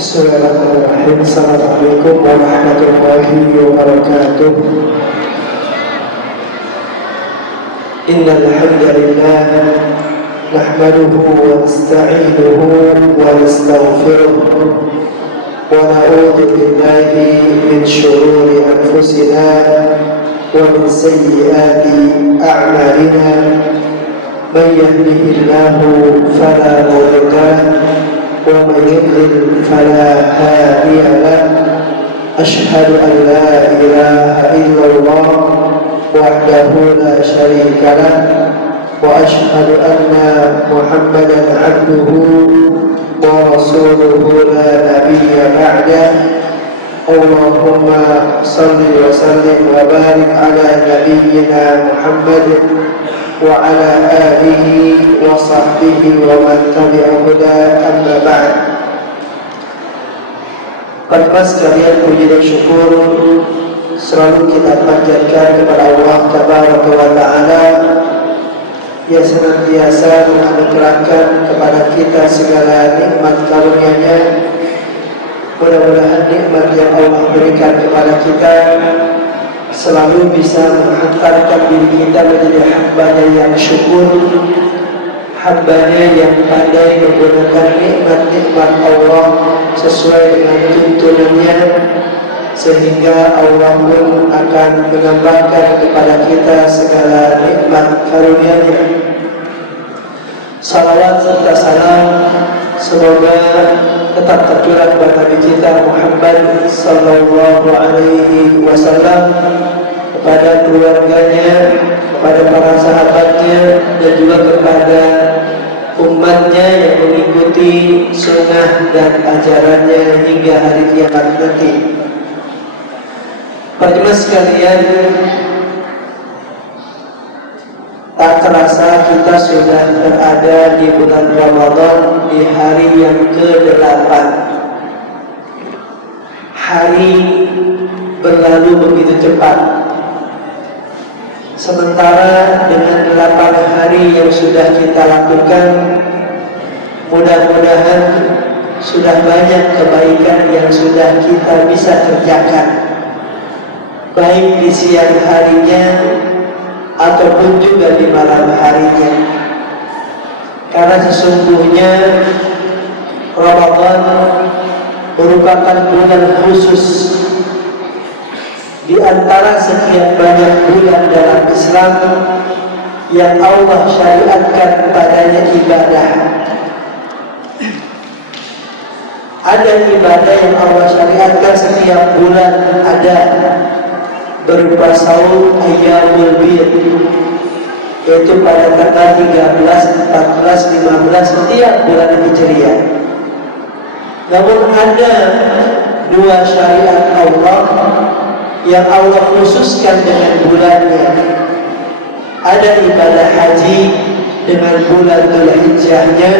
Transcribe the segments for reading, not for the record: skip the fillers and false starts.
Bismillahirrahmanirrahim. Assalamualaikum warahmatullahi wabarakatuh. Innal hamdalillah nahmaduhu wa nasta'inuhu wa nastaghfiruh wa na'udzu billahi min shururi anfusina wa min sayyiati a'malina. Man yahdihillahu fala mudilla lahu ومن يضلل فلا هادي له أشهد أن لا إله إلا الله وحده لا شريك له وأشهد أن محمدا عبده ورسوله لا نبي بعده اللهم صل وسلم وبارك على نبينا محمد وعلى آله وصحبه ومن تبع هداه أما بعد. Para sekalian, puji dan syukur selalu kita panjatkan kepada Allah Tabaraka wa Ta'ala yang senantiasa menganugerahkan kepada kita segala nikmat karunia-Nya. Mudah-mudahan nikmat yang Allah berikan kepada kita selalu bisa menghantarkan diri kita menjadi hamba-Nya yang syukur, hamba-Nya yang pandai menggunakan nikmat-nikmat Allah sesuai dengan tuntunannya, sehingga Allah pun akan menambahkan kepada kita segala nikmat karunia-Nya. Salawat serta salam semoga tetap tercurah kepada Nabi kita Muhammad sallallahu alaihi wasallam, kepada keluarganya, kepada para sahabatnya, dan juga kepada umatnya yang mengikuti sunnah dan ajarannya hingga hari kiamat nanti. Para jemaah sekalian, tak terasa kita sudah berada di bulan Ramadan, di hari yang ke-8. Hari berlalu begitu cepat. Sementara dengan 8 hari yang sudah kita lakukan, mudah-mudahan sudah banyak kebaikan yang sudah kita bisa kerjakan, baik di siang harinya ataupun juga di malam harinya. Karena sesungguhnya Ramadan merupakan bulan khusus di antara sekian banyak bulan dalam Islam yang Allah syariatkan padanya ibadah. Ada ibadah yang Allah syariatkan setiap bulan ada, berupa saum ayyamul bid, yaitu pada tanggal 13, 14, 15 setiap bulan Hijriah. Namun ada dua syariat Allah yang Allah khususkan dengan bulannya. Ada ibadah haji dengan bulan Dzulhijjahnya,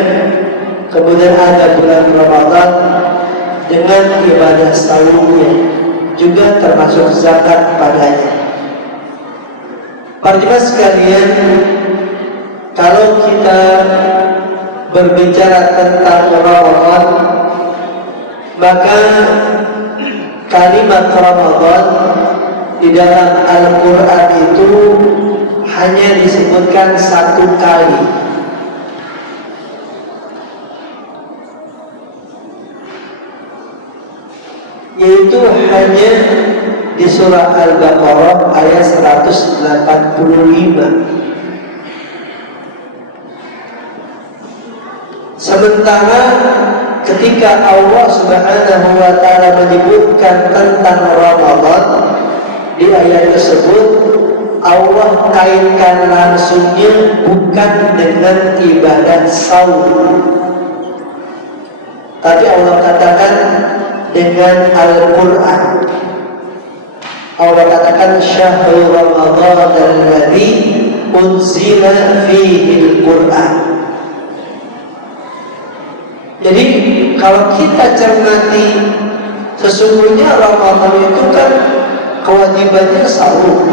kemudian ada bulan Ramadan dengan ibadah saumnya, juga termasuk zakat padanya. Para jemaah sekalian, kalau kita berbicara tentang Ramadan, maka kalimat Ramadan di dalam Al-Quran itu hanya disebutkan 1 kali. Yaitu hanya di surah Al-Baqarah ayat 185. Sementara ketika Allah Subhanahu wa Ta'ala menyebutkan tentang Ramadan di ayat tersebut, Allah kaitkan langsungnya bukan dengan ibadah saum, tapi Allah katakan dengan Al-Quran. Allah katakan syahrul Ramadan alladzi unzila fihi al-Quran. Jadi kalau kita cermati, sesungguhnya Ramadan itu kan kewajibannya saum.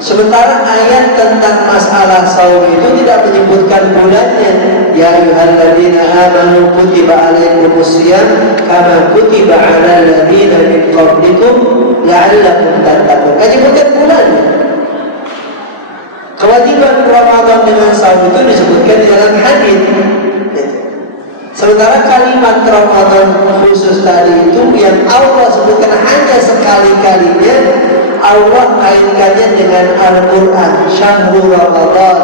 Sementara ayat tentang masalah saum itu tidak menyebutkan bulannya, ya ayyuhalladzina amanu kutiba alaikumusiyam kama kutiba alal ladzina min qablikum la'allakum tattaqun. Disebutkan bulannya. Kewajiban Ramadan dengan saum itu disebutkan di dalam hadis. Sementara kalimat Ramadan khusus tadi itu yang Allah sebutkan hanya sekali-kalinya, Allah kaitkannya dengan Al-Quran. Syahrul Ramadan,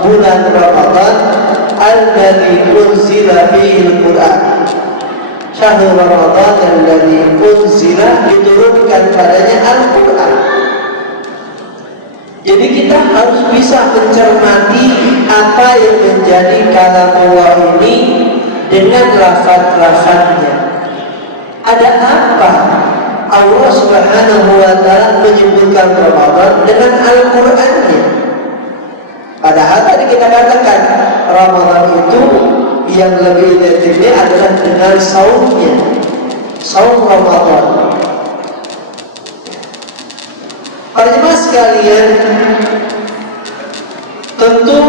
bulan Ramadan, alladzi unzila fihil Quran. Syahrul Ramadan alladzi unzila, diturunkan padanya Al-Quran. Jadi kita harus bisa mencermati apa yang menjadi kalam Allah ini dengan lafaz-lafaznya. Ada apa Allah Subhanahu wa ta'ala menyebutkan Ramadan dengan Al-Qur'annya? Padahal tadi kita katakan Ramadan itu yang lebih identiknya adalah dengan saumnya, saum Ramadan. Para jemaah sekalian, tentu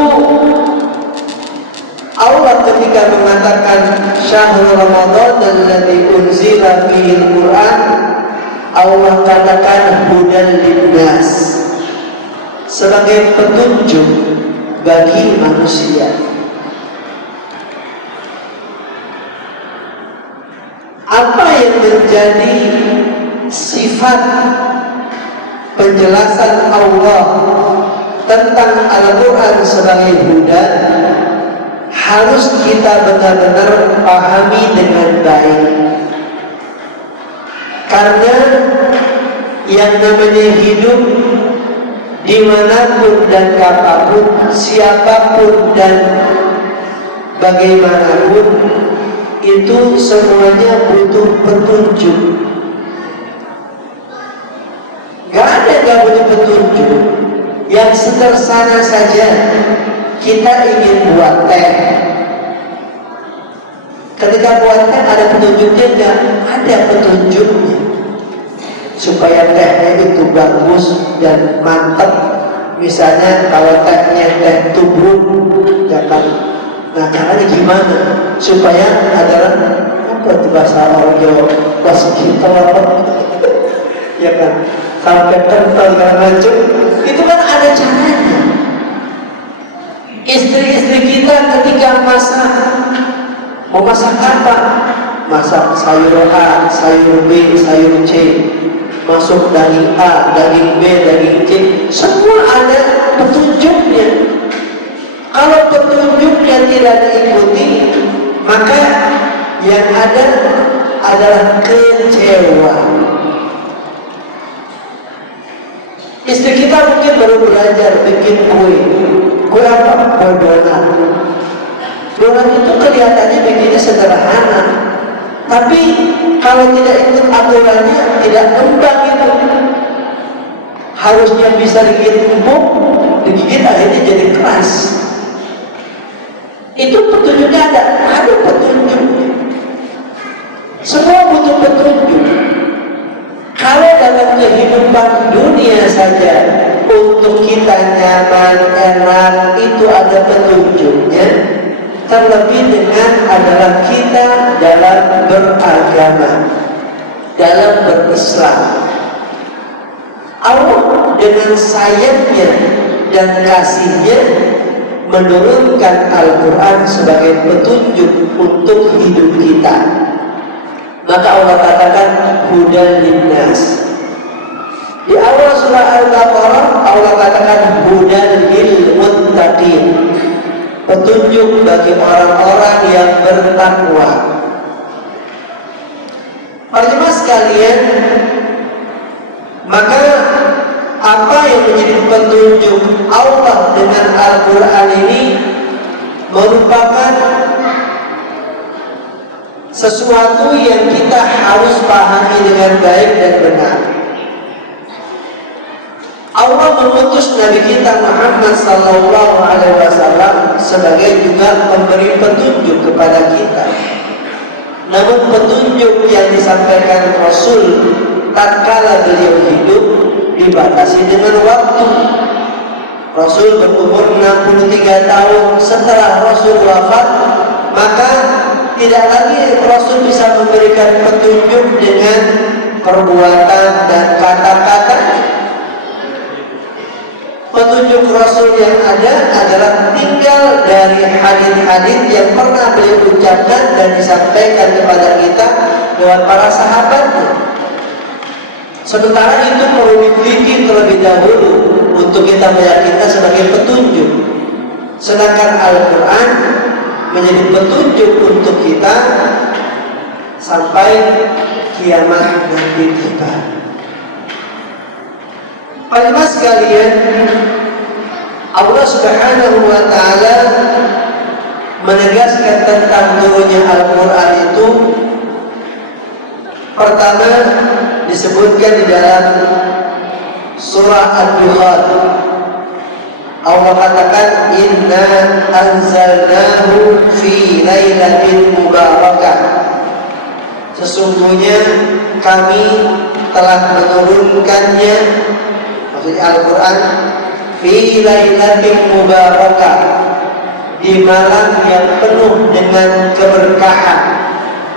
Allah ketika mengatakan Syahrul Ramadan alladzi unzila fihil Quran, Allah katakan hudan linnas, sebagai petunjuk bagi manusia. Apa yang menjadi sifat penjelasan Allah tentang Al-Quran sebagai hudan harus kita benar-benar pahami dengan baik. Karena yang namanya hidup dimanapun dan kapanpun, siapapun dan bagaimanapun, itu semuanya butuh petunjuk. Gak ada gak butuh petunjuk. Yang sederhana saja, kita ingin buat teh. Ketika buat teh ada petunjuknya enggak? Ada petunjuknya. Supaya tehnya itu bagus dan mantap. Misalnya kalau tehnya teh tubruk, ya kan? Nah caranya gimana? Supaya adalah apa itu bahasa orang Jawa? Bahasa kita apa? Ya kan? Sampai kental segala macam. Itu kan ada caranya. Istri-istri kita ketika masak, mau masak apa? Masak sayur A, sayur B, sayur C, masuk daging A, daging B, daging C, semua ada petunjuknya. Kalau petunjuknya tidak diikuti, maka yang ada adalah kecewa. Istri kita mungkin baru belajar bikin kue. Kue apa? Kue donat. Donat itu kelihatannya bikinnya sederhana, tapi kalau tidak ikut aturannya tidak ngembang itu. Harusnya bisa digigit empuk, digigit akhirnya jadi keras. Itu petunjuknya ada petunjuk. Semua butuh petunjuk. Kalau dalam kehidupan dunia saja untuk kita nyaman, enak, itu ada petunjuknya. Terlebih dengan adalah kita dalam beragama, dalam berislam. Allah dengan sayangnya dan kasihnya menurunkan Al-Quran sebagai petunjuk untuk hidup kita. Maka Allah katakan hudan linnas. Di awal surah Al-Baqarah Allah katakan hudan lil muttaqin, petunjuk bagi orang-orang yang bertakwa. Para jemaah sekalian, maka apa yang menjadi petunjuk Allah dengan Al-Quran ini merupakan sesuatu yang kita harus pahami dengan baik dan benar. Allah mengutus Nabi kita Muhammad sallallahu alaihi wasallam sebagai juga memberi petunjuk kepada kita. Namun petunjuk yang disampaikan Rasul tatkala beliau hidup dibatasi dengan waktu. Rasul berumur 63 tahun. Setelah Rasul wafat, maka tidak lagi Rasul bisa memberikan petunjuk dengan perbuatan dan kata-kata. Petunjuk Rasul yang ada adalah tinggal dari hadis-hadis yang pernah beliau ucapkan dan disampaikan kepada kita lewat para sahabatnya. Sementara itu perlu diteliti terlebih dahulu untuk kita meyakinkan sebagai petunjuk. Sedangkan Al-Quran menjadi petunjuk untuk kita sampai kiamat nanti tiba. Hadirin sekalian, Allah Subhanahu wa taala menegaskan tentang turunnya Al-Quran itu pertama disebutkan di dalam surah Ad-Dukhan. Allah katakan inna anzalnahu fi lailatin mubarakah. Sesungguhnya kami telah menurunkannya, maksudnya Al-Quran, fi lailatin mubarakah, di malam yang penuh dengan keberkahan.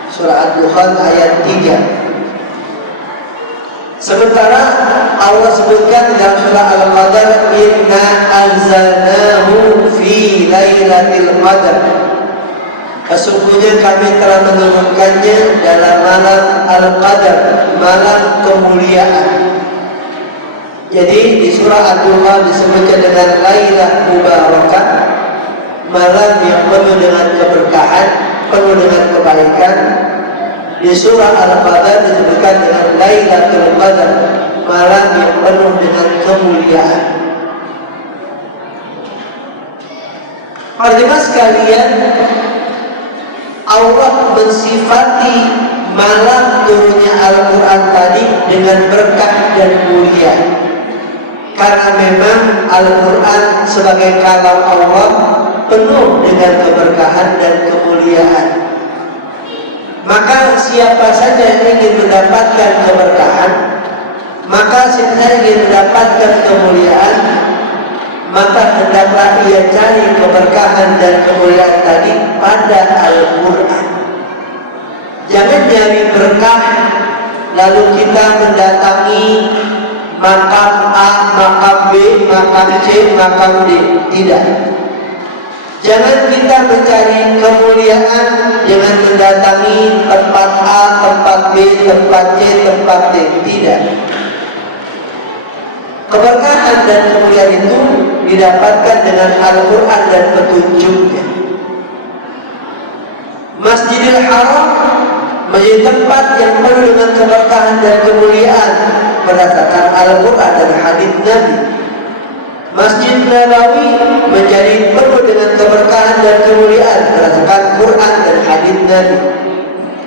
Surah Ad-Dukhan ayat 3. Sementara Allah sebutkan dalam surah Al-Qadar inna anzalnahu fi lailatul qadar. Sesungguhnya kami telah menurunkannya dalam malam Al-Qadar, malam kemuliaan. Jadi di surah Ad-Dukhan disebutkan dengan Lailah Mubarakah, malam yang penuh dengan keberkahan, penuh dengan kebaikan. Di surah Al-Qadar disebutkan dengan Lailatul Qadar, malam yang penuh dengan kemuliaan. Hadirin sekalian, Allah mensifati malam turunnya Al-Quran tadi dengan berkah dan mulia, karena memang Al-Quran sebagai kalam Allah penuh dengan keberkahan dan kemuliaan. Maka siapa saja yang ingin mendapatkan keberkahan, maka siapa saja yang ingin mendapatkan kemuliaan, maka hendaklah ia cari keberkahan dan kemuliaan tadi pada Al-Quran. Jangan nyari berkah lalu kita mendatangi makam A, makam B, makam C, makam D. Tidak. Jangan kita mencari kemuliaan dengan mendatangi tempat A, tempat B, tempat C, tempat D. Tidak. Keberkahan dan kemuliaan itu didapatkan dengan Al-Quran dan petunjuknya. Masjidil Haram menjadi tempat yang penuh dengan keberkahan dan kemuliaan berdasarkan Al-Quran dan hadis Nabi. Masjid Nabawi menjadi penuh dengan keberkahan dan kemuliaan berdasarkan Quran dan hadis Nabi.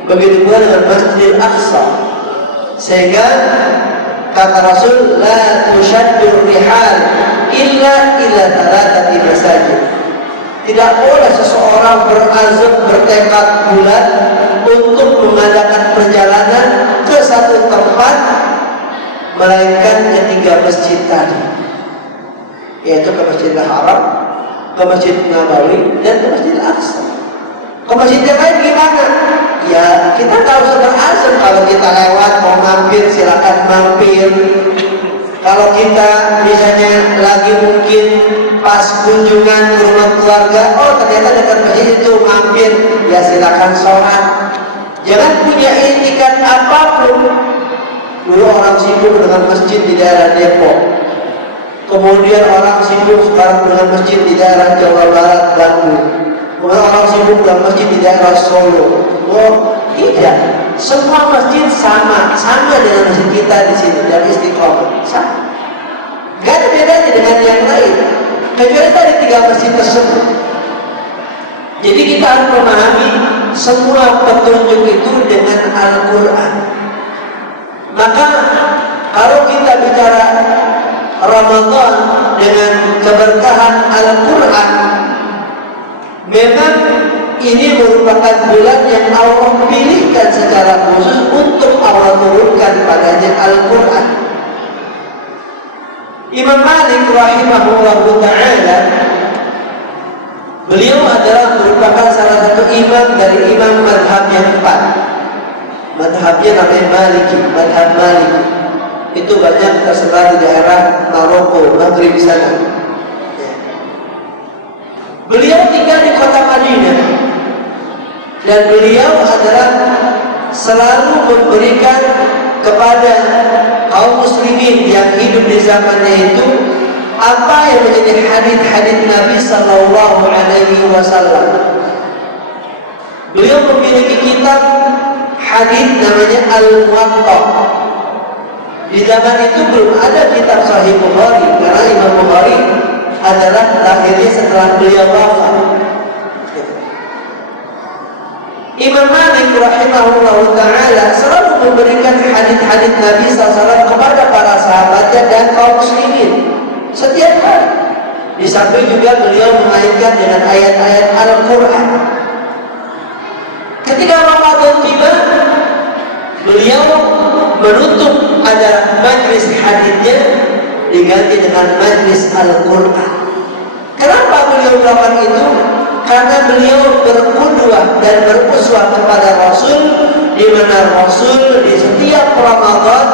Begitu pula dengan Masjidil Aqsa. Sehingga kata Rasul, la tushaddur rihal illa ila thalathati masajid. Tidak boleh seseorang berazam, bertekad bulat untuk mengadakan perjalanan ke satu tempat melainkan ketiga masjid tadi, yaitu ke Masjidil Haram, ke Masjid Nabawi, dan ke Masjidil Aqsa. Ke masjid yang lain gimana? Ya kita tak usah berazam. Kalau kita lewat mau mampir, silakan mampir. Kalau kita misalnya lagi mungkin pas kunjungan ke rumah keluarga, oh ternyata dekat masjid itu, mampir, ya silakan sholat. Jangan punya etikat apapun. Dulu orang sibuk dengan masjid di daerah Depok, kemudian orang sibuk sekarang dengan masjid di daerah Jawa Barat, Bandung, kemudian orang sibuk dengan masjid di daerah Solo. Oh tidak, semua masjid sama dengan masjid kita di sini dan Istiqomah sama. Gak ada bedanya dengan yang lain, kecuali tadi tiga masjid tersebut. Jadi kita harus memahami semua petunjuk itu dengan Al-Quran. Maka kalau kita bicara Ramadan dengan keberkahan Al-Quran, memang ini merupakan bulan yang Allah pilihkan secara khusus untuk Allah turunkan padanya Al-Quran. Imam Malik rahimahullah ta'ala, beliau adalah merupakan salah satu imam madhabnya namanya Maliki, madhab Maliki. Itu banyak tersebar di daerah Maroko, Maghrib sana. Beliau tinggal di kota Madinah dan beliau adalah selalu memberikan kepada kaum muslimin yang hidup di zamannya itu apa yang menjadi hadis-hadis Nabi Sallallahu Alaihi Wasallam. Beliau memiliki kitab hadis namanya Al-Muwatta. Di zaman itu belum ada kitab Sahih Bukhari karena Imam Bukhari adalah lahirnya setelah beliau wafat. Imam Malik rahimahullah ta'ala selalu memberikan hadis-hadis Nabi SAW kepada para sahabatnya dan kaum muslimin setiap hari. Di samping juga beliau mengaitkan dengan ayat-ayat Al-Quran. Ketika Ramadan tiba, beliau menutup ada majlis hadisnya diganti dengan majlis Al-Quran. Kenapa beliau melakukan itu? Karena beliau berqudwah dan beruswah kepada Rasul, di mana Rasul di setiap Ramadan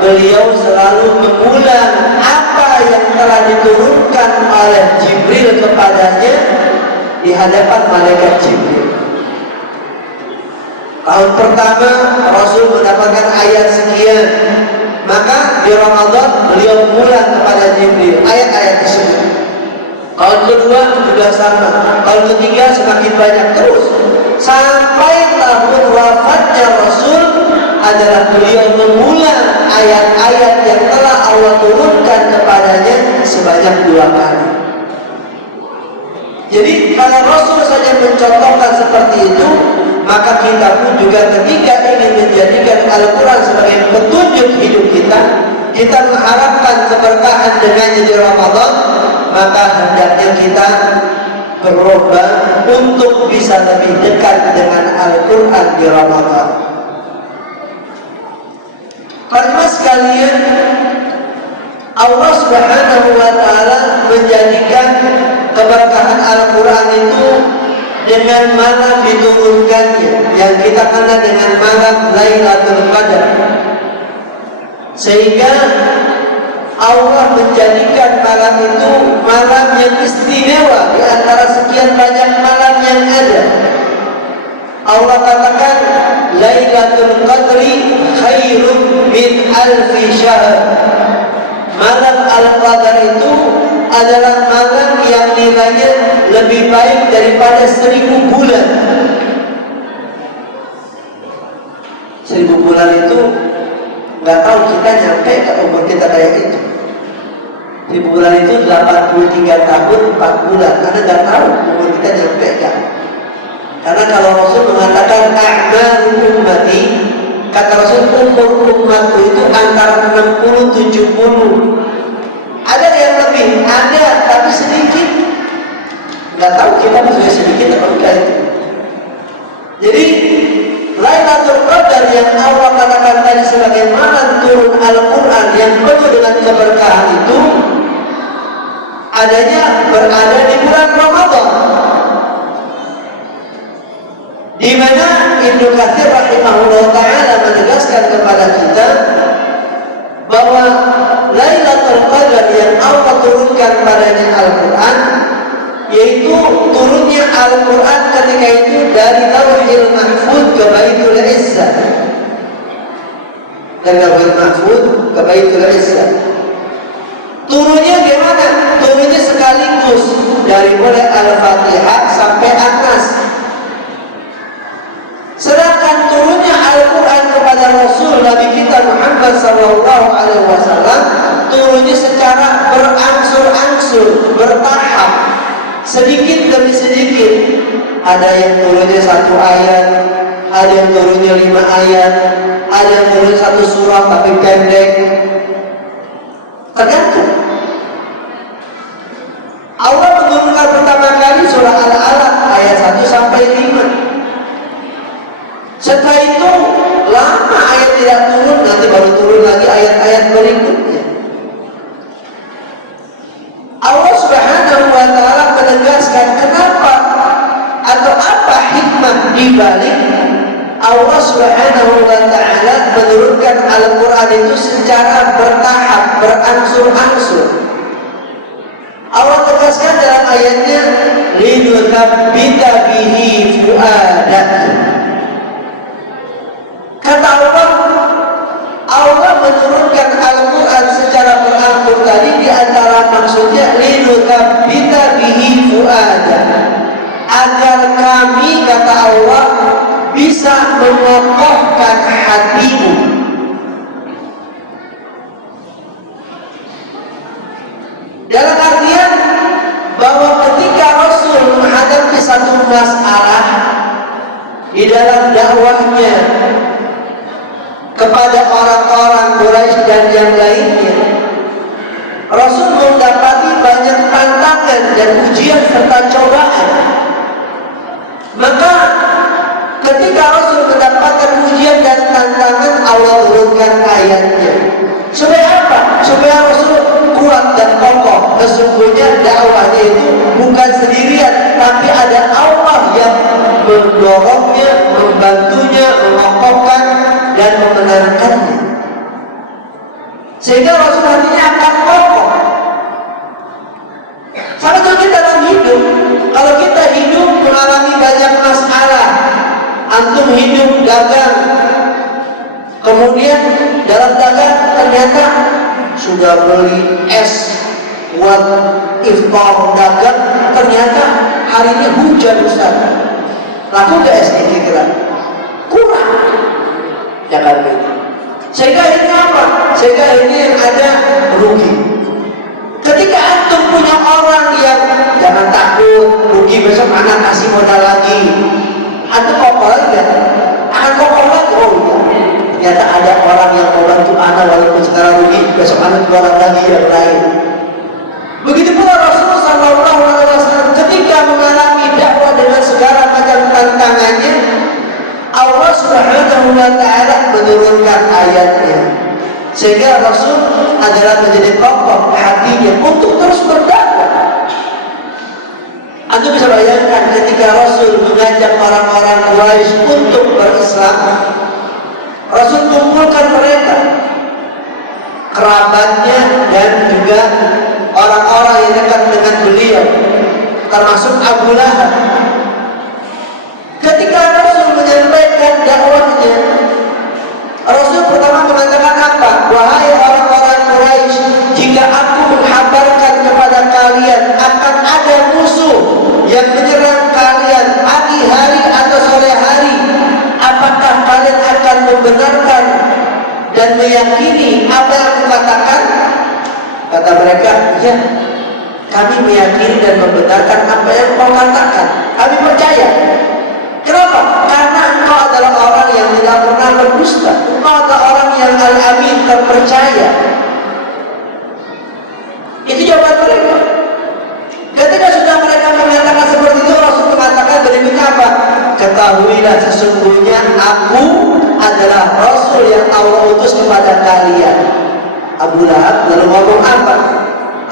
beliau selalu mengulang apa yang telah diturunkan oleh Jibril kepadanya di hadapan malaikat Jibril. Tahun pertama Rasul mendapatkan ayat sekian, maka di Ramadan beliau mengulang kepada Jibril ayat-ayat tersebut. Tahun kedua juga sama, tahun ketiga semakin banyak terus sampai tahun wafatnya Rasul adalah beliau mengulang ayat-ayat yang telah Allah turunkan kepadanya sebanyak 2 kali. Jadi kalau Rasul saja mencontohkan seperti itu, maka kita pun juga ketika ingin menjadikan Al-Quran sebagai petunjuk hidup kita mengharapkan keberkahan dengannya di Ramadan, maka hendaknya kita berlomba untuk bisa lebih dekat dengan Al-Quran di Ramadan. Karena sekalian, Allah Subhanahu wa Ta'ala menjadikan keberkahan Al-Quran itu dengan malam diturunkannya, yang kita kenal dengan malam Lailatul Qadar. Sehingga Allah menjadikan malam itu malam yang istimewa di antara sekian banyak malam yang ada. Allah katakan Lailatul Qadri khairun min alfi syahr. Malam Al-Qadar itu adalah malam yang nilainya lebih baik daripada 1000 bulan. 1000 bulan itu nggak tahu kita nyampe ke umur kita kayak itu. 1000 bulan itu 83 tahun 4 bulan, karena nggak tahu umur kita nyampe nggak. Karena kalau Rasul mengatakan a'malu ummati, kata Rasul umur umatku itu antara 60-70. Ada yang lebih, ada tapi sedikit. Nggak tahu kita maksudnya sedikit apa enggak itu. Jadi Lailatul Qadar yang Allah katakan tadi sebagai malam turun Al-Quran yang penuh dengan keberkahan itu adanya berada di bulan Ramadan, di mana Ibnu Katsir rahimahullah ta'ala menegaskan kepada kita bahwa Lailatul Qadar yang Allah turunkan padanya Al-Quran, yaitu turunnya Al-Quran ketika itu dari Lauhil Mahfuz ke Baitul Izzah. Dari Lauhil Mahfuz ke Baitul Izzah. Turunnya gimana? Turunnya sekaligus dari mulai Al-Fatihah sampai An-Nas. Sedangkan turunnya Al-Quran kepada Rasul Nabi kita Muhammad SAW turunnya secara berangsur-angsur, bertahap, sedikit demi sedikit. Ada yang turunnya 1 ayat, ada yang turunnya 5 ayat, ada yang turunnya 1 surah tapi pendek. Tergantung. Allah menurunkan pertama kali surah Al-Alaq ayat 1 sampai 5. Setelah itu lama ayat tidak turun, nanti baru turun lagi ayat-ayat berikutnya. Allah Subhanahu wa Ta'ala menegaskan kenapa atau apa hikmah dibalik Allah Subhanahu wa ta'ala menurunkan Al-Quran itu secara bertahap, berangsur-angsur. Allah tegaskan dalam ayatnya, linutsabbita bihi fuadak. Kata Allah menurunkan Al-Quran secara berangsur tadi di antara maksudnya linutsabbita bihi fuadak, agar kami, kata Allah, bisa mengokohkan hatimu. Dalam artian bahwa ketika Rasul menghadapi satu masalah di dalam dakwahnya kepada orang-orang Quraisy dan yang lainnya, Rasul mendapati banyak tantangan dan ujian serta cobaan. Maka ketika Rasul mendapatkan ujian dan tantangan, Allah turunkan ayatnya. Supaya apa? Supaya Rasul kuat dan kokoh. Sesungguhnya dakwahnya itu bukan sendirian, tapi ada Allah yang mendorongnya, membantunya, mengokohkan dan membenarkannya. Sehingga Rasul hatinya akan kokoh. Sama seperti dalam hidup. Kalau kita hidup mengalami banyak masalah, antum hidup dagang, kemudian dalam dagang ternyata sudah beli es buat iftar dagang, ternyata hari ini hujan Ustaz. Laku gak es ini kira? Kurang. Ya kan gitu. Sehingga ini apa? Sehingga ini yang ada rugi. Ketika antum punya orang yang jangan takut rugi, besok anak kasih modal lagi, antum kokoh lagi ya? Akan kokoh lagi. Oh iya, ternyata ada orang yang mau bantu anak walaupun sekarang rugi, besok anak jualan lagi yang lain. Begitu pula Rasulullah SAW ketika mengalami dakwah dengan segala macam tantangannya, Allah Subhanahu wa ta'ala menurunkan ayatnya sehingga Rasul adalah menjadi kokoh hatinya untuk terus berdakwah. Anda bisa bayangkan ketika Rasul mengajak orang-orang Quraisy untuk berislam, Rasul kumpulkan mereka, kerabatnya dan juga orang-orang yang dekat dengan beliau, termasuk Abu Lahab. Ketika Rasul menyampaikan dakwahnya, Rasul pertama mengatakan apa? Wahai orang-orang Quraisy, jika aku menghabarkan kepada kalian akan ada musuh yang menyerang kalian pagi hari atau sore hari, apakah kalian akan membenarkan dan meyakini apa yang aku katakan? Kata mereka, ya, kami meyakini dan membenarkan apa yang kau katakan. Kami percaya. Kenapa? Karena engkau adalah orang yang tidak pernah berdusta. Engkau adalah orang yang al-amin, terpercaya. Itu jawaban mereka. Ketika sudah mereka mengatakan seperti itu, Rasul mengatakan berikutnya apa? Ketahuilah sesungguhnya aku adalah Rasul yang Allah utus kepada kalian. Abu Lahab lalu ngomong apa?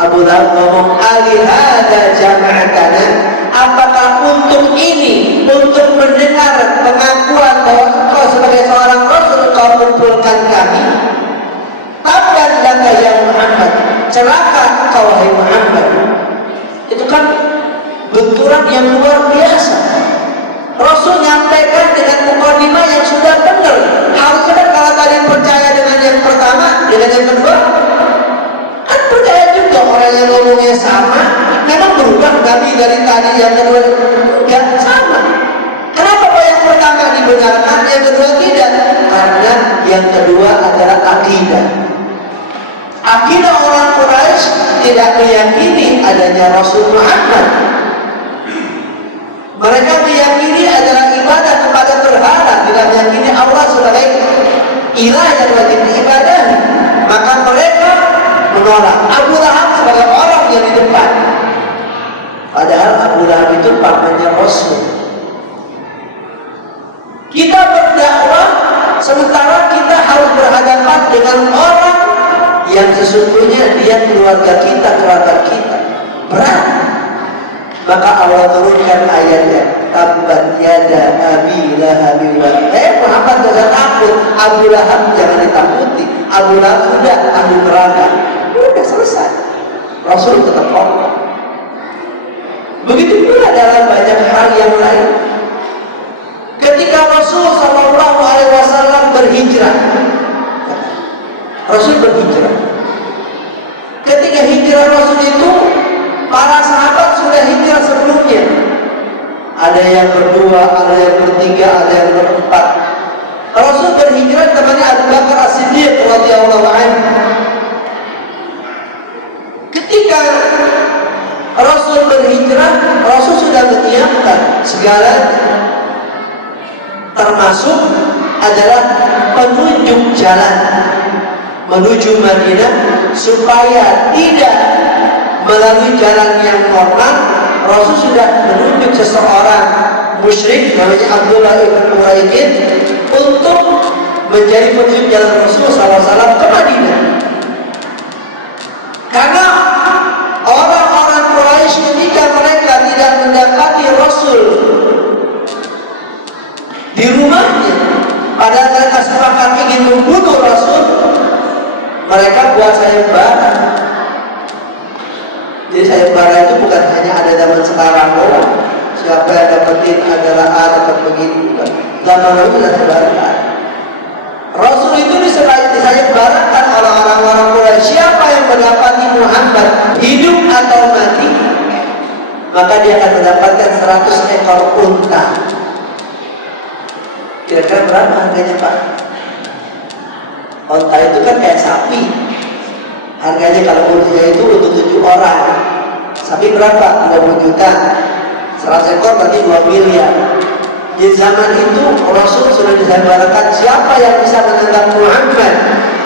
Abu Lahab ngomong, alihada jama'atana, apakah untuk ini, untuk mendengar pengakuan bahwa engkau sebagai seorang Rasul kau kumpulkan kami? Tabban laka ya Muhammad, celaka engkau wahai Muhammad. Itu kan benturan yang luar biasa. Rasul nyampaikan dengan mukadimah yang sudah benar. Harusnya kan kalau kalian percaya dengan yang pertama, dengan yang kedua kan percaya juga. Orang yang ngomongnya sama, memang berubah Nabi dari tadi yang kedua enggak sama. Kenapa kok yang pertama dibenarkan, yang kedua tidak? Karena yang kedua adalah akidah. Akidah orang Quraisy tidak meyakini adanya Rasul Muhammad. Mereka meyakini adalah ibadah kepada berhala, tidak meyakini Allah sebagai ilah yang wajib diibadahi. Maka mereka menolak Abu Lahab sebagai orang yang di depan. Padahal Abu Lahab itu pamannya Rasul. Kita berdakwah sementara kita harus berhadapan dengan orang yang sesungguhnya dia keluarga kita, kerabat kita. Berat. Maka Allah turunkan ayatnya, tabbat yada abi lahab wa tab. usah takut. Abu Lahab jangan ditakuti. Abu Lahab sudah ahli neraka. Udah selesai. Rasul tetap kokoh. Begitu pula dalam banyak hal yang lain. Ketika Rasul Shallallahu Alaihi Wasallam berhijrah, Rasul berhijrah. Ketika hijrah Rasul itu, para sahabat sudah hijrah sebelumnya. Ada yang berdua, ada yang bertiga, ada yang berempat. Rasul berhijrah temannya Abu Bakar As-Siddiq radhiyallahu anhu. Ketika Rasul berhijrah, Rasul sudah menyiapkan segalanya, termasuk adalah penunjuk jalan menuju Madinah supaya tidak melalui jalan yang normal. Rasul sudah menunjuk seseorang musyrik namanya Abdullah ibn Muraikin untuk menjadi penunjuk jalan Rasul SAW ke Madinah. Karena orang-orang Quraisy ketika mereka tidak mendapati Rasul di rumahnya, padahal mereka sepakat ingin membunuh Rasul, mereka buat sayembara. Jadi sayembara itu bukan hanya ada zaman sekarang doang. Siapa yang dapetin adalah A dapat begini. Zaman itu sudah sayembara. Rasul itu disayembarakan oleh orang-orang Quraisy. Siapa yang mendapati Muhammad hidup atau mati, maka dia akan mendapatkan 100 ekor unta. Kira-kira berapa harganya, Pak? Unta itu kan kayak sapi. Harganya kalau unta itu untuk 7 orang. Sapi berapa? 20 juta. 100 ekor berarti 2 miliar. Di zaman itu Rasul sudah disayembarakan siapa yang bisa menangkap Muhammad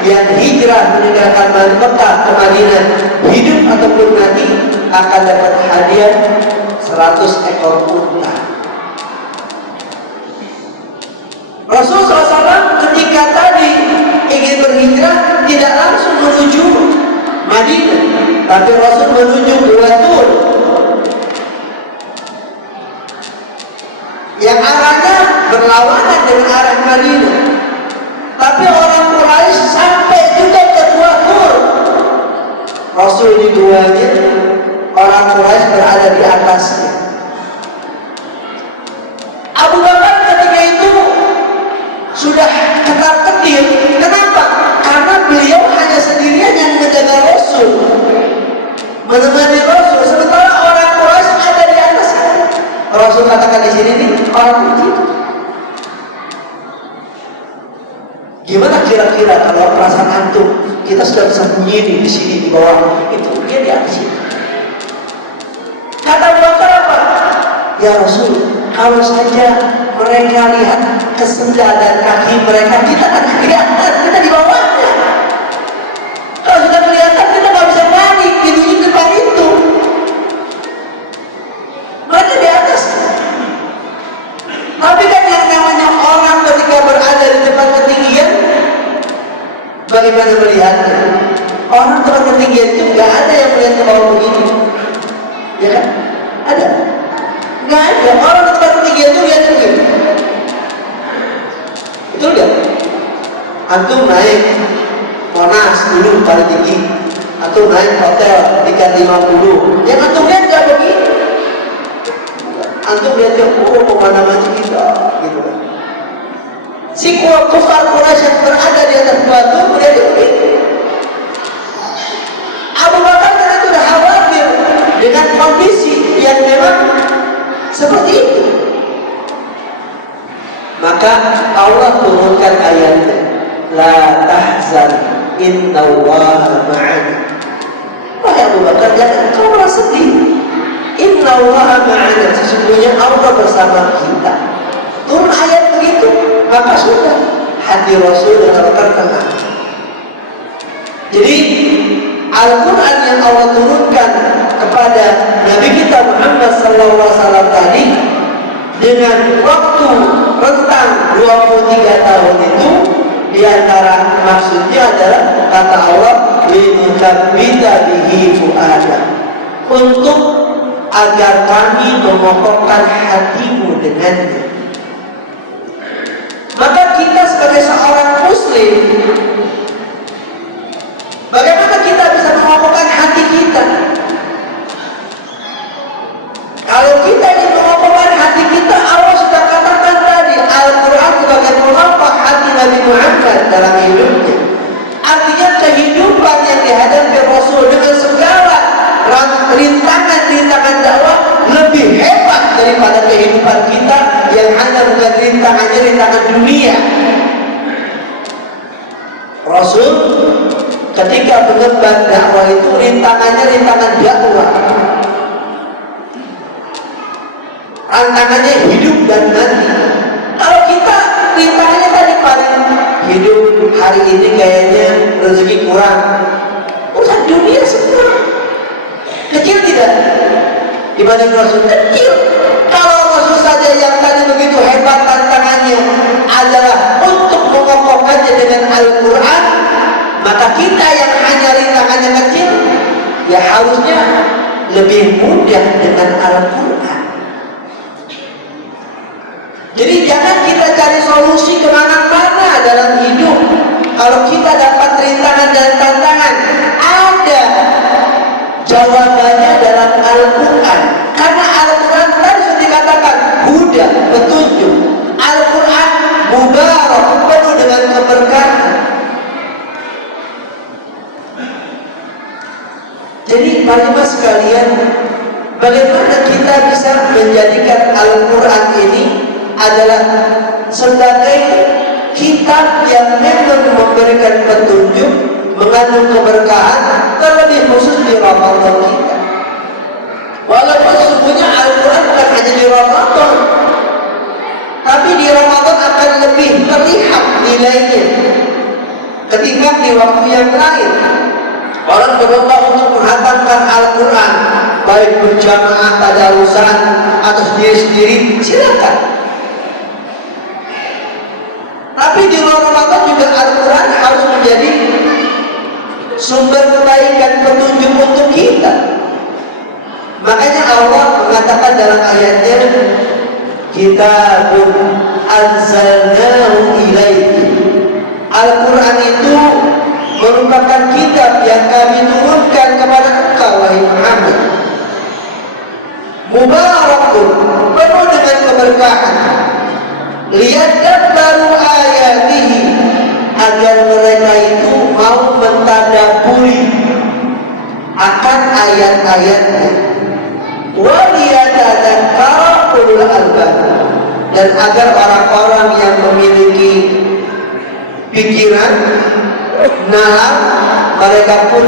yang hijrah meninggalkan Mekah ke Madinah, hidup ataupun mati, akan dapat hadiah 100 ekor unta. Rasul SAW ketika tadi ingin berhijrah tidak langsung menuju Madinah, tapi Rasul menuju Gua Tur yang arahnya berlawanan dengan arah Madinah. Tapi orang Quraisy sampai juga ke Gua Tur. Rasul di duanya, orang Quraisy berada di atasnya. Abu Bakar ketika itu sudah ketar-ketir. Kenapa? Karena beliau hanya sendirian yang menjaga Rasul, menemani Rasul, sementara orang Quraisy ada di atas. Rasul katakan di sini nih, orang begitu. Gimana kira-kira kalau perasaan antum kita sudah bisa sembunyi di sini di bawah itu, dia di atas itu. Kata Abu Bakar apa? Ya Rasul, kalau saja mereka lihat kesendal dan kaki mereka, kita kan kelihatan, kita di bawahnya. Kalau sudah kelihatan, kita nggak bisa lari, pintunya depan itu. Mereka di atas. Tapi kan yang namanya orang ketika berada di tempat ketinggian, bagaimana melihatnya? Orang tempat ketinggian itu nggak ada yang melihat ke bawah begini, ya kan? Ada? Nggak ada. Orang tempat ketinggian itu lihat begini. Betul nggak? Antum naik Monas dulu paling tinggi, antum naik hotel tingkat 50, yang antum lihat nggak begini. Antum lihatnya, oh kemana-mana kita, gitu kan. Si kufar Quraisy yang berada di atas batu melihatnya begini. Abu Bakar kan itu sudah khawatir dengan kondisi yang memang seperti itu. Maka Allah turunkan ayatnya, la tahzan innallaha ma'ana. Wahai Abu Bakar, jangan kau merasa sedih. Innallaha ma'ana, sesungguhnya Allah bersama kita. Turun ayat begitu, maka sudah hati Rasul dan Abu Bakar tenang. Jadi Al-Quran yang Allah turunkan kepada Nabi kita Muhammad SAW tadi dengan waktu rentang 23 tahun itu, diantara maksudnya adalah kata Allah linukabbita bihi fu'ada, untuk agar kami memokokkan hatimu dengannya. Maka kita sebagai Bagaimana kita bisa mengomongkan hati kita? Kalau kita ingin mengomongkan hati kita, Allah sudah katakan tadi, Al-Quran sebagai pengopak hati Nabi Muhammad dalam hidupnya. Artinya kehidupan yang dihadapi Rasul dengan segala rintangan-rintangan dakwah lebih hebat daripada kehidupan kita yang hanya bukan rintangan dunia. Rasul ketika mengemban dakwah itu rintangannya rintangan dakwah, tantangannya hidup dan mati. Kalau kita rintangannya tadi paling hidup hari ini kayaknya rezeki kurang, urusan dunia semua kecil tidak dibanding Rasul kecil. Kalau Rasul saja yang tadi begitu hebat tantangannya adalah untuk mengokohkannya dengan Al-Quran, maka kita yang hanya rintangannya kecil ya harusnya lebih mudah dengan Al-Quran. Jadi jangan kita cari solusi kemana-mana dalam hidup. Kalau kita dapat rintangan dan tantangan, ada jawabannya dalam Al-Quran. Karena Al-Quran tadi sudah dikatakan huda, petunjuk. Al-Quran mubarak, penuh dengan keberkahan. Jadi jemaah sekalian, bagaimana kita bisa menjadikan Al-Quran ini adalah sebagai kitab yang memang memberikan petunjuk, mengandung keberkahan, terlebih khusus di Ramadan kita. Walaupun sesungguhnya Al-Quran bukan hanya di Ramadan, tapi di Ramadan akan lebih terlihat nilainya ketimbang di waktu yang lain. Orang berlomba untuk menghatamkan Al-Quran, baik berjamaah, tadarusan atau sendiri-sendiri, silakan. Tapi di luar Ramadan juga Al-Quran harus menjadi sumber kebaikan, petunjuk untuk kita. Makanya Allah mengatakan dalam ayatnya, Kitabun anzalnahu ilaiki. Al-Quran itu merupakan kitab yang kami turunkan kepada engkau, wahai Muhammad. Mubarakun, penuh dengan keberkahan. Liyadabbaru ayatihi, agar mereka itu mau mentadabburi akan ayat-ayatnya. Wa liyatadzakkara ulul albab, dan agar orang-orang yang memiliki pikiran, nalar, mereka pun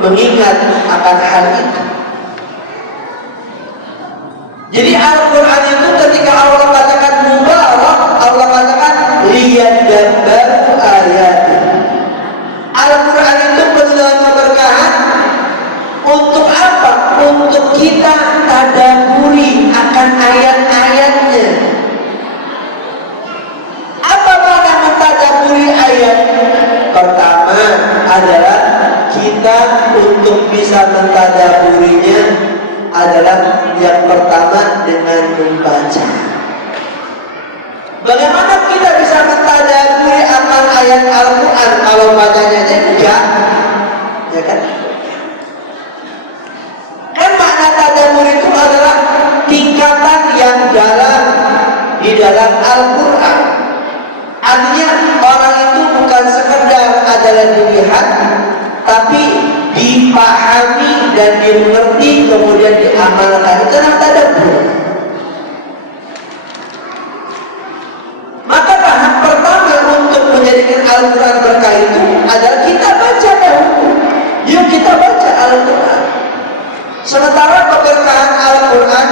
mengingat akan hal itu. Jadi Al-Quran itu ketika Allah katakan mubarak, Allah katakan liyadabbaru ayatih. Al-Quran itu penuh dengan keberkahan. Untuk apa? Untuk kita tadabburi akan ayat-ayatnya. Apa makna mentadabburi ayat? Pertama adalah kita untuk bisa mentadabburinya adalah yang pertama dengan membaca. Bagaimana kita bisa mentadabburi akan ayat Al-Quran kalau bacanya aja enggak? Ya kan? Kan makna tadabbur itu adalah tingkatan yang dalam di dalam Al-Quran. Artinya orang itu bukan sekedar adalah dilihat, tapi dipahami dan dimengerti kemudian diamalkan. Itu namanya tadabbur. Maka tahap pertama untuk menjadikan Al-Quran berkah itu adalah kita baca dahulu. Yuk kita baca Al-Quran. Sementara keberkahan Al-Quran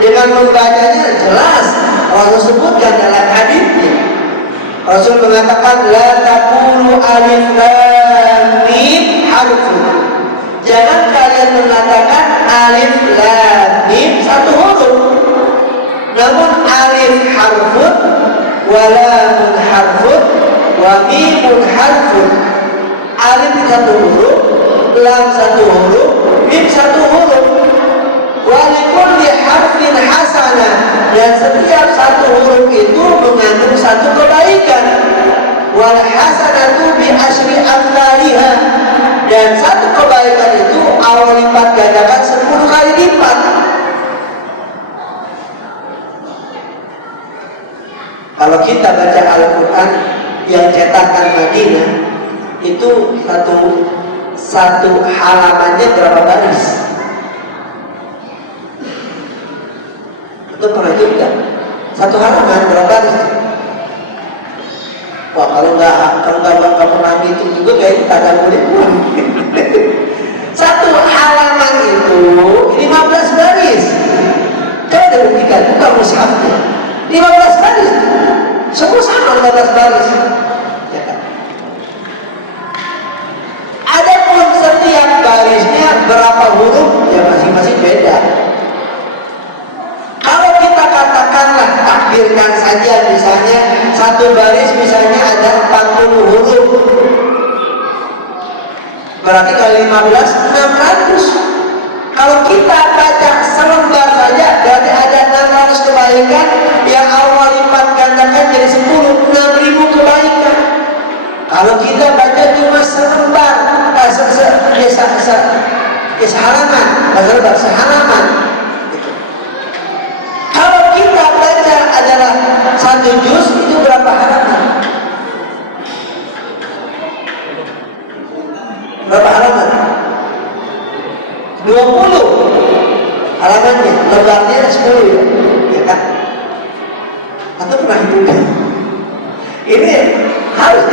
dengan membacanya jelas Rasul sebutkan dalam hadisnya. Rasul mengatakan la taqulu alif lam mim harfun. Jangan kalian mengatakan alif lam mim satu huruf. Namun alif harfun wa lamun harfun wa mimun harfun. Alif satu huruf, lam satu huruf, mim satu huruf. Wa likulli harfin hasanah, dan setiap satu huruf itu mengandung satu kebaikan. Wal hasanatu bi Kalau kita baca Al-Quran yang cetakan Madinah, itu satu halamannya berapa baris? Itu pernah juga. Satu halaman berapa baris? Wah, kalau nggak pernah itu juga kayak kita nggak boleh pulang. Satu halaman itu 15 baris. Coba dibuktikan, bukan mushafnya. 15 baris. Semua sama 15 baris. Ya kan? Adapun setiap barisnya berapa huruf, ya masing-masing beda. Kalau kita katakanlah takdirkan saja, misalnya satu baris misalnya ada 40 huruf, berarti kali 15 600. Kalau kita baca selembar saja berarti ada 600 kebaikan, yang Allah lipat gandakan jadi 10, 6.000 kebaikan. Kalau kita baca cuma selembar, sehalaman, sehalaman. Kalau kita baca adalah satu juz, itu berapa halaman? Berapa halaman? 20 halamannya, lebarnya 10 ya kan? Atau pernah hitung? Ini harus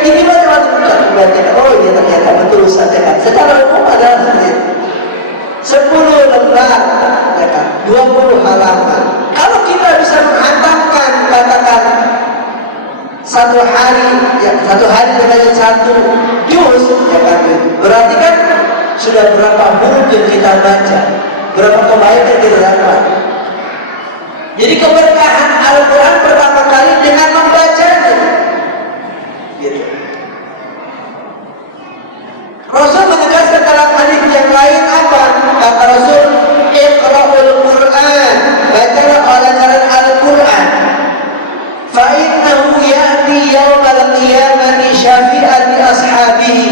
ini macam-macam baca. Oh iya, ternyata betul saja kan. Secara umum adalah seperti 10 lembar, ya kan? 20 halaman. Kalau kita bisa menghantamkan, katakan satu hari dengan satu juz, ya kan? Berarti kan sudah berapa huruf yang kita baca, berapa kebaikan kita dapat. Jadi keberkahan Al-Quran pertama kali dengan membacanya. Gitu. Rasul menegaskan dalam hadis yang lain apa? Kata Rasul, Iqra'ul Quran, bacalah pelajaran Al-Quran. Fa innahu ya'ti yawmal qiyamati syafi'an li ashabihi.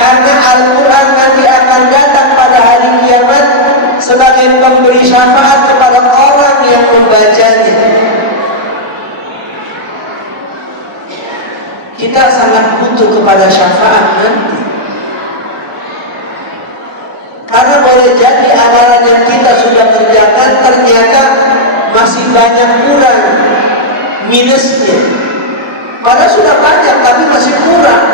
Karena Al-Quran nanti akan datang pada hari kiamat sebagai pemberi syafaat kepada orang yang membacanya. Kita sangat butuh kepada syafaat nanti. Karena boleh jadi amalan yang kita sudah kerjakan ternyata masih banyak kurang, minusnya. Padahal sudah banyak tapi masih kurang.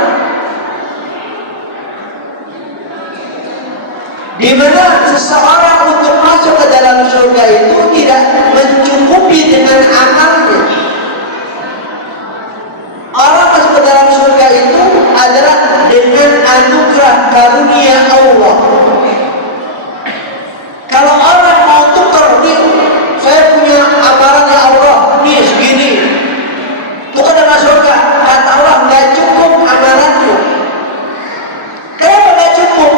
Di mana seseorang untuk masuk ke dalam surga itu tidak mencukupi dengan amalnya. Orang masuk ke dalam surga itu adalah dengan anugerah karunia Allah. Kalau orang mau tukar, nih saya punya amalan ya Allah, nih segini, tukar dengan surga, kata Allah nggak cukup amalannya. Kenapa nggak cukup?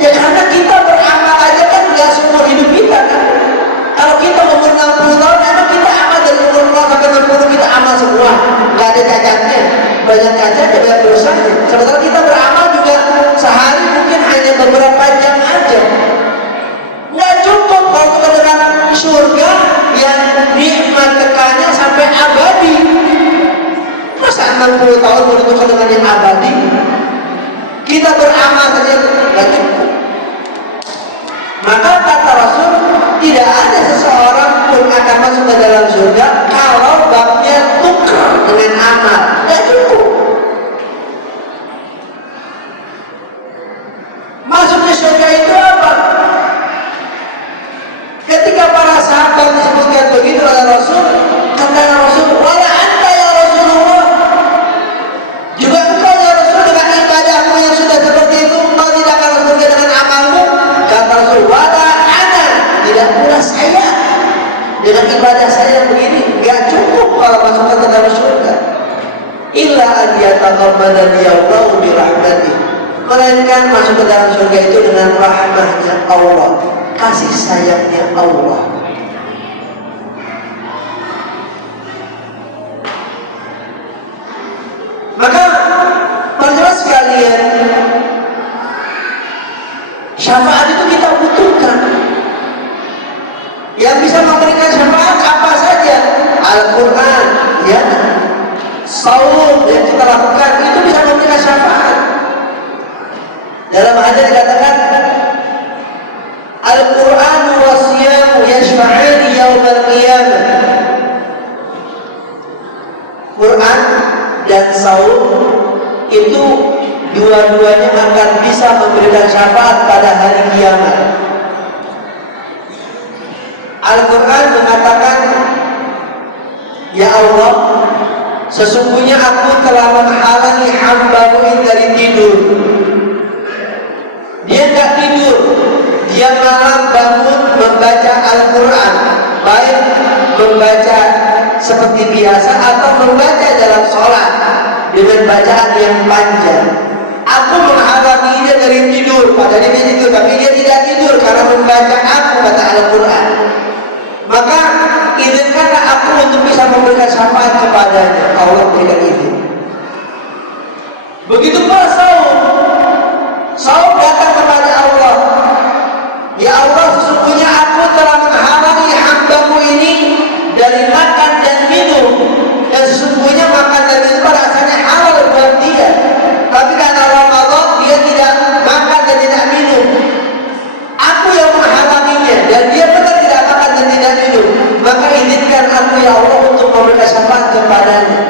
Ya karena kita beramal aja kan nggak seumur hidup kita kan. Kalau kita umur 60 tahun, emang kita amal dari umur 0 sampai 60 kita amal semua, nggak ada cacatnya, banyak cacatnya, banyak dosanya. Sementara kita beramal juga sehari mungkin hanya beberapa jam aja. Nggak cukup kalau kita dengan surga yang nikmat kekalnya sampai abadi. Masa 60 tahun baru ditukar dengan yang abadi? Kita beramal saja nggak cukup. Maka kata Rasul, tidak ada seseorang pun akan masuk ke dalam surga kalau babnya tukar dengan amal. Nggak cukup. Masuk ke surga itu apa? Ketika para sahabat disebutkan begitu oleh Rasul, kata Rasul, wala anta ya Rasulullah. Juga engkau ya Rasul dengan ibadahmu yang sudah seperti itu, engkau tidak akan masuk dengan amalmu. Kata Rasul, wala ana, tidak pula saya dengan ibadah saya begini, nggak cukup kalau masuk ke dalam surga. Illa an yataqabbalani Allahu bi rahmatih. Melainkan masuk ke dalam surga itu dengan rahmatnya Allah, kasih sayangnya Allah. Maka para sekalian, syafaat itu kita butuhkan. Yang bisa memberikan syafaat apa saja? Al-Quran. saum yang kita lakukan itu bisa memberikan syafaat. Dalam hadis dikatakan Al-Quran wa siyamu yashfa'ani yaumal qiyamah. Quran dan saum itu dua-duanya akan bisa memberikan syafaat pada hari kiamat. Al-Quran mengatakan, ya Allah, sesungguhnya aku telah menghalangi hamba-Mu dari tidur. Dia tidak tidur, dia malam bangun membaca Al-Quran, baik membaca seperti biasa atau membaca dalam sholat dengan bacaan yang panjang. Aku menghalangi dia dari tidur, padahal dia tidur, tapi dia tidak tidur karena membaca aku kata Al-Quran. Maka izinkanlah aku untuk bisa memberikan syafaat kepadanya. Allah berikan izin. Begitu pula saum. Saum datang kepada Allah. Ya Allah, sesungguhnya aku telah menghalangi hamba-Mu ini dari makan dan minum. Dan sesungguhnya makan dan minum rasanya halal buat dia. Tapi karena Ramadan dia tidak makan dan tidak minum. Aku yang menghalanginya dan dia benar tidak makan dan tidak minum. Maka izinkan aku ya Allah untuk memberikan syafaat kepadanya.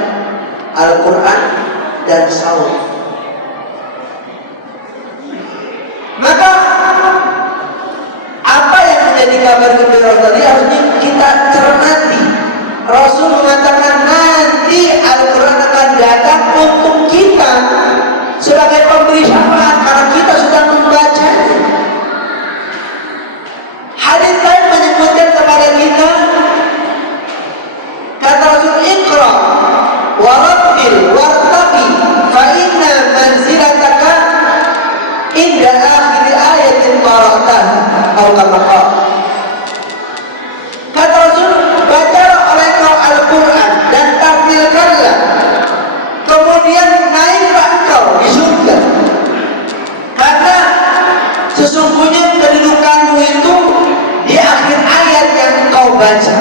Al-Quran dan saum. Maka apa yang menjadi kabar gembira tadi harusnya kita cermati. Rasul mengatakan nanti Al-Quran akan datang untuk kita sebagai pemberi syafaat karena kita sudah membacanya. Hadis lain menyebutkan kepada kita, kata Rasul, Iqra warattil wartaqi fa inna manzilataka inda akhir ayatin qara'tah atau kama qala. Kata Rasul, bacalah oleh engkau Al-Quran dan tartilkanlah, kemudian naiklah engkau di surga, karena sesungguhnya kedudukanmu itu di akhir ayat yang engkau baca.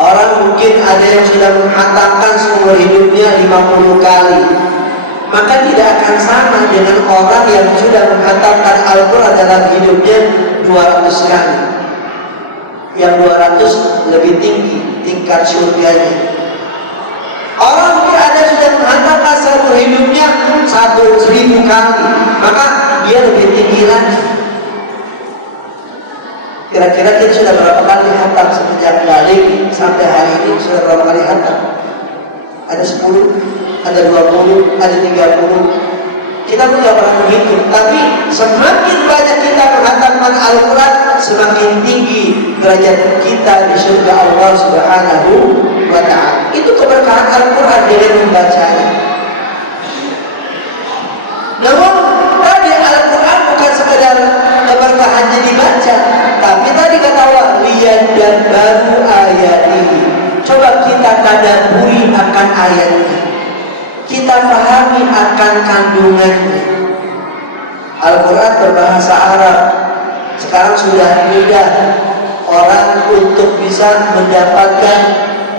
Orang mungkin ada yang sudah menghatamkan seumur hidupnya 50 kali, maka tidak akan sama dengan orang yang sudah menghatamkan Al-Quran dalam hidupnya 200 kali. Yang 200 lebih tinggi tingkat surganya. Orang mungkin ada sudah menghatamkan seumur hidupnya 1000 kali, maka dia lebih tinggi lagi. Kira-kira kita sudah berapa kali hatam sejak balik sampai hari ini? Sudah berapa kali hatam? Ada 10, ada 20, ada 30. Kita tidak pernah menghitung. Tapi semakin banyak kita menghatamkan Al-Quran, semakin tinggi derajat kita di surga Allah Subhanahu wa Ta'ala. Itu keberkahan Al-Quran dengan membacanya. Namun tadi Al-Quran bukan sekedar keberkahannya dibaca, tapi tadi kata Allah, lihat dan baru ayat ini. Coba kita tadabburi akan ayatnya, kita pahami akan kandungannya. Al-Quran berbahasa Arab. Sekarang sudah mudah orang untuk bisa mendapatkan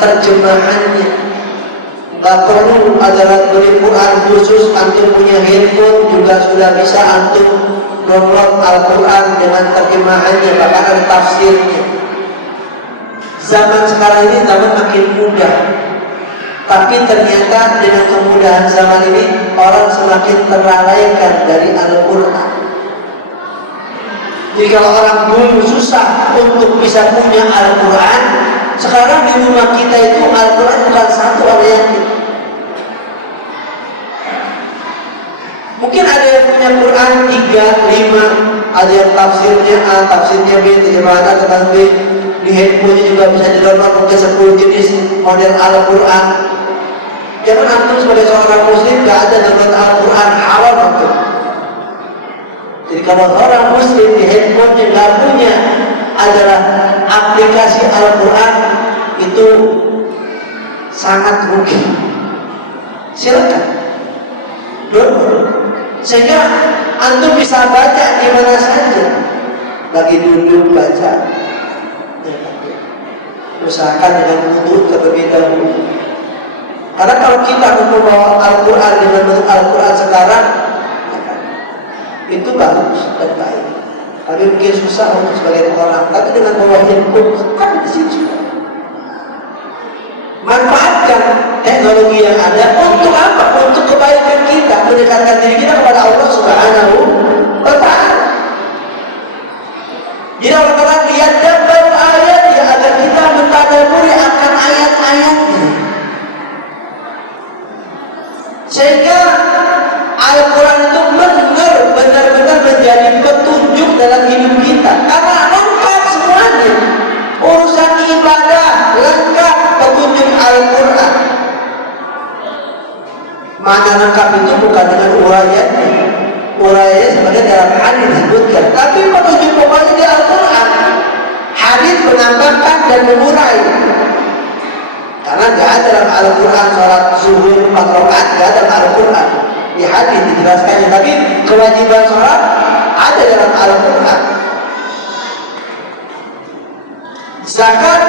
terjemahannya. Gak perlu ada beli Quran khusus, antum punya handphone juga sudah bisa antum download Al-Quran dengan terjemahannya, bahkan ada tafsirnya. Zaman sekarang ini zaman makin mudah, tapi ternyata dengan kemudahan zaman ini orang semakin terlalaikan dari Al-Quran. Jadi kalau orang dulu susah untuk bisa punya Al-Quran, sekarang di rumah kita itu Al-Quran bukan satu ayatnya. Mungkin ada yang punya Quran 3, 5, ada yang tafsirnya A, tafsirnya B, terjemahan A, terjemahan B. Di handphone juga bisa di-download mungkin 10 jenis model Al-Quran. Jangan antum sebagai seorang muslim gak ada download Al-Quran, haram antum. Jadi kalau orang muslim di handphone-nya gak punya adalah aplikasi Al-Quran, itu sangat rugi. Silakan download, sehingga antum bisa baca di mana saja, lagi duduk baca. Usahakan dengan wudhu terlebih dahulu. Karena kalau kita membawa Al-Quran dengan bentuk Al-Quran sekarang, itu bagus dan baik. Tapi mungkin susah untuk sebagian orang. Tapi dengan bawa handphone, kan di sini juga. Manfaatkan teknologi yang ada untuk apa? Untuk kebaikan kita, mendekatkan diri kita kepada Allah Subhanahu wa Ta'ala. Jadi Allah Ta'ala lihat dan ayat ya, agar kita mentadaburi akan ayat-ayatnya, sehingga Al-Quran itu benar-benar menjadi petunjuk dalam hidup kita. Karena lengkap semuanya, urusan ibadah lengkap petunjuk Al-Quran. Mana lengkap itu bukan dengan uraiannya. Uraiannya sebagai dalam hadis disebutkan, tapi petunjuk pokoknya di Al-Quran. Hadis menambahkan dan mengurai. Karena tidak ada dalam Al-Quran sholat zuhur 4 rakaat, tidak ada dalam Al-Quran. Di hadis dijelaskannya, tapi kewajiban sholat ada dalam Al-Quran. Zakat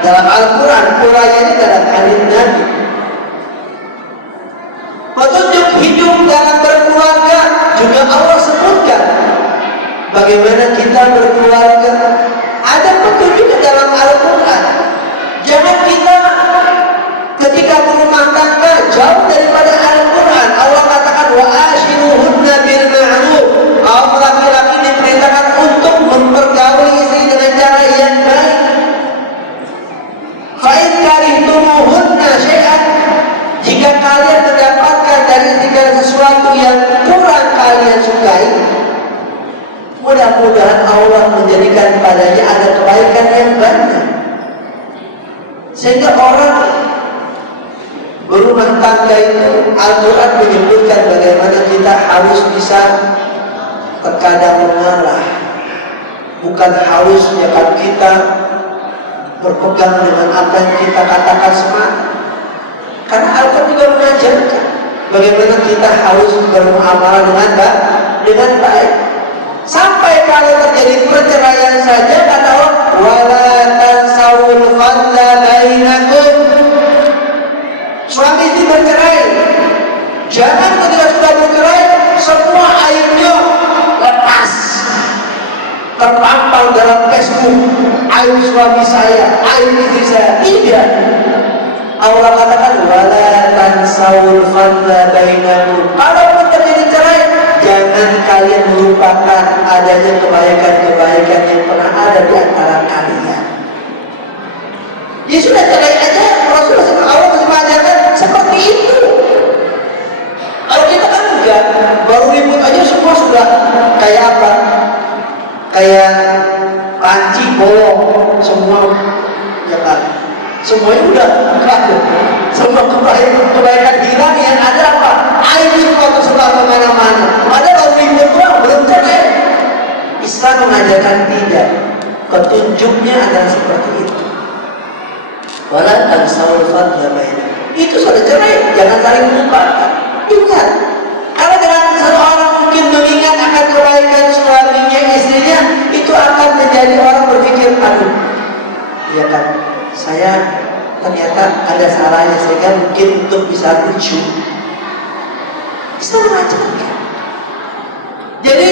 dalam Al-Quran, uraiannya dalam hadis Nabi. Petunjuk hidup dalam berkeluarga juga Allah sebutkan. Bagaimana kita berkeluarga, ada petunjuk dalam Al-Quran. Jangan kita ketika berumah tangga jauh daripada Al-Quran. Allah katakan wa ashiruhunna bil ma'ruf. Kaum laki-laki diperintahkan untuk mempergauli istri dengan cara yang baik. Fa in karihtumuhunna syai'an, jika kalian mendapatkan dari segala sesuatu yang kurang kalian sukai, mudah-mudahan Allah menjadikan padanya ada kebaikan yang banyak. Sehingga orang berumah tangga itu, Al-Quran menyebutkan bagaimana kita harus bisa terkadang mengalah. Bukan harus ya kan kita berpegang dengan apa yang kita katakan semangat. Karena Al-Quran juga mengajarkan bagaimana kita harus bermuamalah dengan baik. Sampai kalau terjadi perceraian saja, kata Allah, wala tansawul fadla bainakum. Suami istri bercerai, jangan ketika sudah bercerai semua airnya lepas, terpampang dalam Facebook, air suami saya, air istri saya. Tidak. Allah katakan wala tansawul fadla bainakum. Kalau terjadi cerai, jangan kalian melupakan adanya kebaikan-kebaikan yang pernah ada di antara kalian. Ya sudah, cerai aja. Rasulullah Allah masih mengajarkan seperti itu. Kalau kita kan enggak, baru ribut aja semua sudah kayak apa? Kayak panci bolong semua, ya kan? Semuanya udah kabur. Semua kebaikan hilang, yang ada apa? Air semua tersebar kemana-mana. Ada baru ribut doang, belum cerai. Islam mengajarkan tidak. Petunjuknya adalah seperti itu. Wala tansawul fadla bainakum. Itu sudah cerai, jangan saling melupakan. Ingat, kalau dengan seseorang mungkin mengingat akan kebaikan suaminya, istrinya, itu akan menjadi orang berpikir, aduh, ya kan, saya ternyata ada salahnya, sehingga mungkin untuk bisa lucu. Islam mengajarkan. Jadi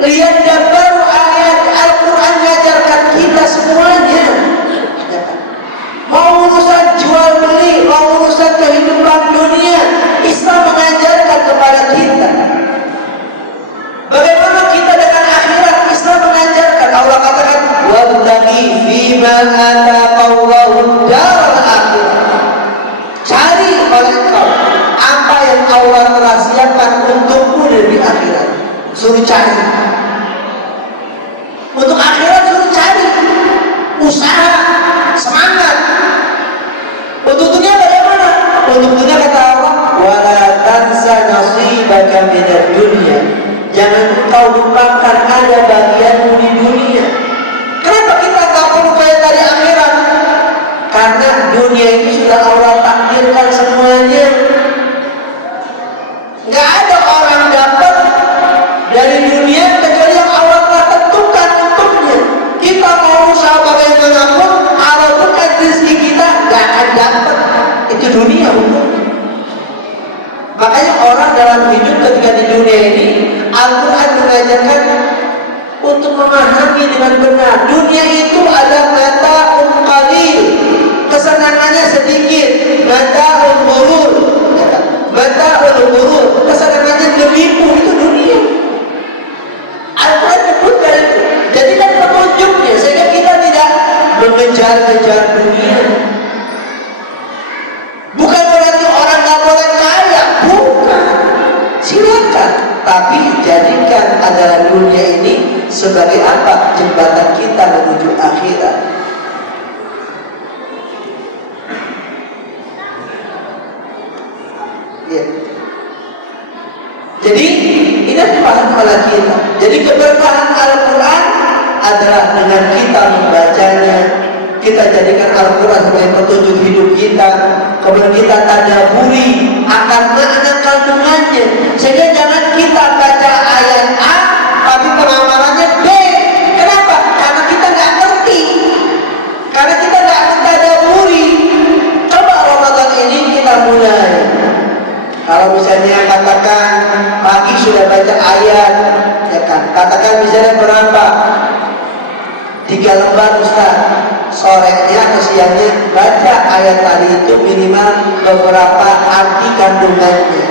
lihat gambar ayat Al-Quran mengajarkan kita semuanya. Mau urusan jual beli, mau urusan kehidupan dunia, Islam mengajarkan kepada kita. Bagaimana kita dengan akhirat, Islam mengajarkan. Allah katakan, wabtaghi fima ataqallahu daral akhirah. Cari oleh kau apa yang Allah rahasiakan untukmu dari akhirat. Suruh cari. Untuk akhirat suruh cari. Usaha, semangat. Untuk dunia bagaimana? Untuk dunia kata Allah, wala tansa nasibaka minad dunya. Jangan engkau lupakan ada bagianmu di dunia. Kenapa kita tak perlu kaya dari akhirat? Karena dunia itu sudah Allah takdirkan semuanya. Gak ada orang dapat dari dunia kecuali yang Allah telah tentukan untuknya. Kita mau usaha bagaimanapun, kalau bukan rezeki kita gak akan dapat. Itu dunia. sebagai apa? Jembatan kita menuju akhirat. Ya. Jadi ini dipahami oleh kita. Jadi keberkahan Al-Quran adalah dengan kita membacanya, kita jadikan Al-Quran sebagai petunjuk hidup kita, kemudian kita tadaburi akan makna kandungannya, sehingga jangan kita baca ayat A tapi pengamalannya B. Kenapa? Karena kita nggak ngerti, karena kita nggak tadaburi. Coba Ramadan ini kita mulai. Kalau misalnya katakan pagi sudah baca ayat, ya kan? Katakan misalnya berapa? 3 lembar Ustaz. Sorenya atau siangnya baca ayat tadi itu minimal beberapa arti kandungannya,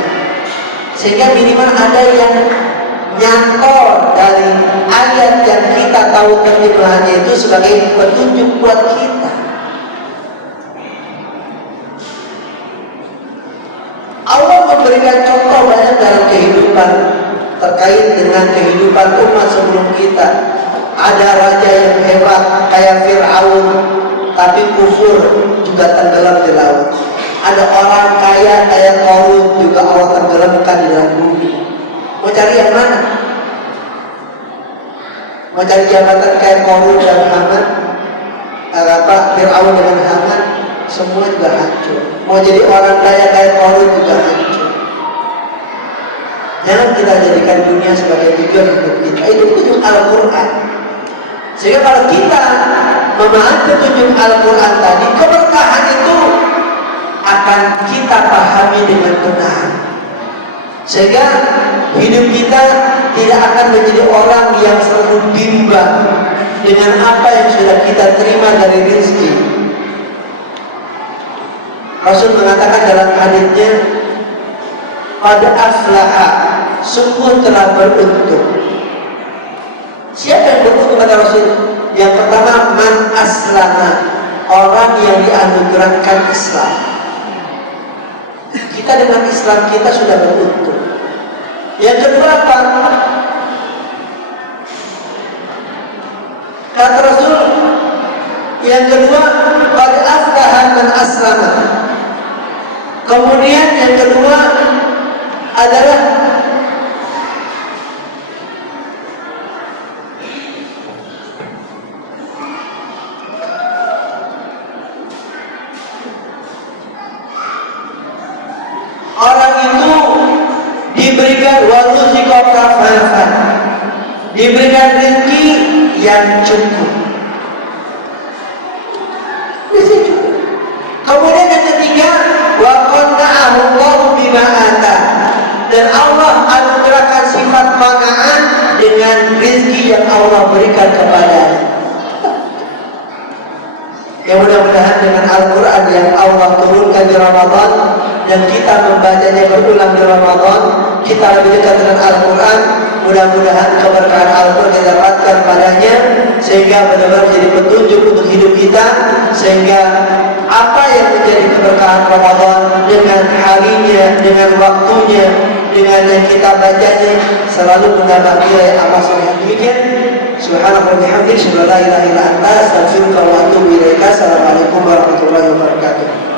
sehingga minimal ada yang nyantol dari ayat yang kita tahu terjemahannya itu sebagai petunjuk buat kita. Allah memberikan contoh banyak dalam kehidupan terkait dengan kehidupan umat sebelum kita. Ada raja yang hebat kayak Fir'aun, tapi kufur juga tenggelam di laut. Ada orang kaya kayak Qarun, juga Allah tenggelamkan di dalam bumi. Mau cari yang mana? Mau cari jabatan kayak Qarun dan Haman, Fir'aun dengan Haman, semua juga hancur. Mau jadi orang kaya kayak Qarun juga hancur. Jangan kita jadikan dunia sebagai tujuan hidup kita. Itu tujuan Al-Quran. Sehingga kalau kita memahami petunjuk Al-Quran tadi, keberkahan itu akan kita pahami dengan benar. Sehingga hidup kita tidak akan menjadi orang yang selalu bimbang dengan apa yang sudah kita terima dari rezeki. Rasul mengatakan dalam hadisnya, qad aflaha, sungguh telah beruntung. Siapa yang beruntung kata Rasul? Yang pertama, man aslama, orang yang dianugerahkan Islam. Kita dengan Islam kita sudah beruntung. Yang kedua apa? Kata Rasul, yang kedua, qad aflaha man aslama. Kemudian yang kedua adalah orang itu diberikan waruzqa kafafan, diberikan rezeki yang cukup. Bisa cukup. Kemudian yang ketiga, wa qanna'ahu Allahu bima ata, dan Allah anugerahkan sifat qanaah dengan rezeki yang Allah berikan kepadanya. Ya mudah-mudahan dengan Al-Quran yang Allah turunkan di Ramadan dan kita membacanya berulang di Ramadan, kita lebih dekat dengan Al-Quran. Mudah-mudahan keberkahan Al-Quran kita dapatkan padanya, sehingga benar-benar menjadi petunjuk untuk hidup kita, sehingga apa yang menjadi keberkahan Ramadan dengan harinya, dengan waktunya, dengan yang kita bacanya selalu menambah nilai amal soleh. Demikian. Subhanallah wa bihamdihi, asyhadu an la ilaha illa anta, astaghfiruka wa atubu ilaika. Assalamualaikum warahmatullahi wabarakatuh.